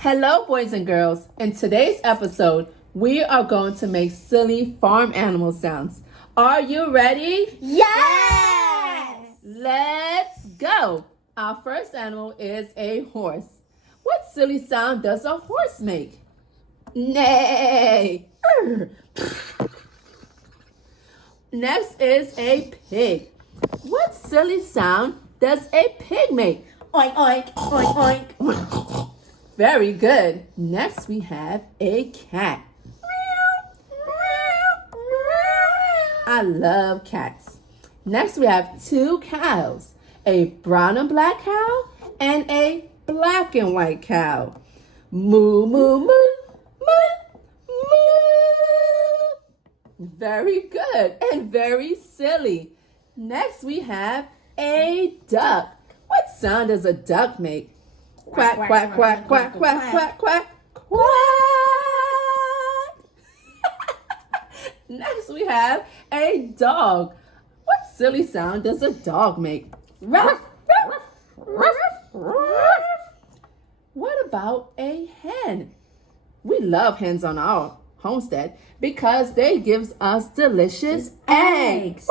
Hello, boys and girls. In today's episode, we are going to make silly farm animal sounds. Are you ready? Yes! Let's go. Our first animal is a horse. What silly sound does a horse make? Neigh. Next is a pig. What silly sound does a pig make? Oink, oink, oink, oink. Very good. Next we have a cat. I love cats. Next we have two cows. A brown and black cow and a black and white cow. Moo, moo, moo, moo, moo. Very good and very silly. Next we have a duck. What sound does a duck make? Quack, quack, quack, quack, quack, quack, quack, quack. Next we have a dog. What silly sound does a dog make? Ruff, ruff, ruff, ruff. What about a hen? We love hens on our homestead because they give us delicious eggs.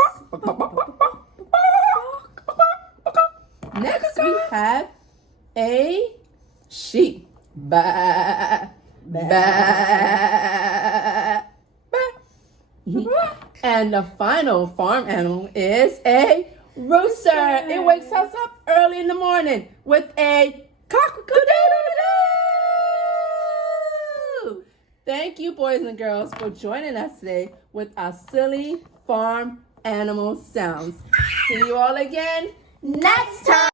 Next we have a sheep. Ba, ba, ba. And the final farm animal is a rooster. It wakes us up early in the morning with a cock-a-doodle-doo. Thank you, boys and girls, for joining us today with our silly farm animal sounds. See you all again Next time!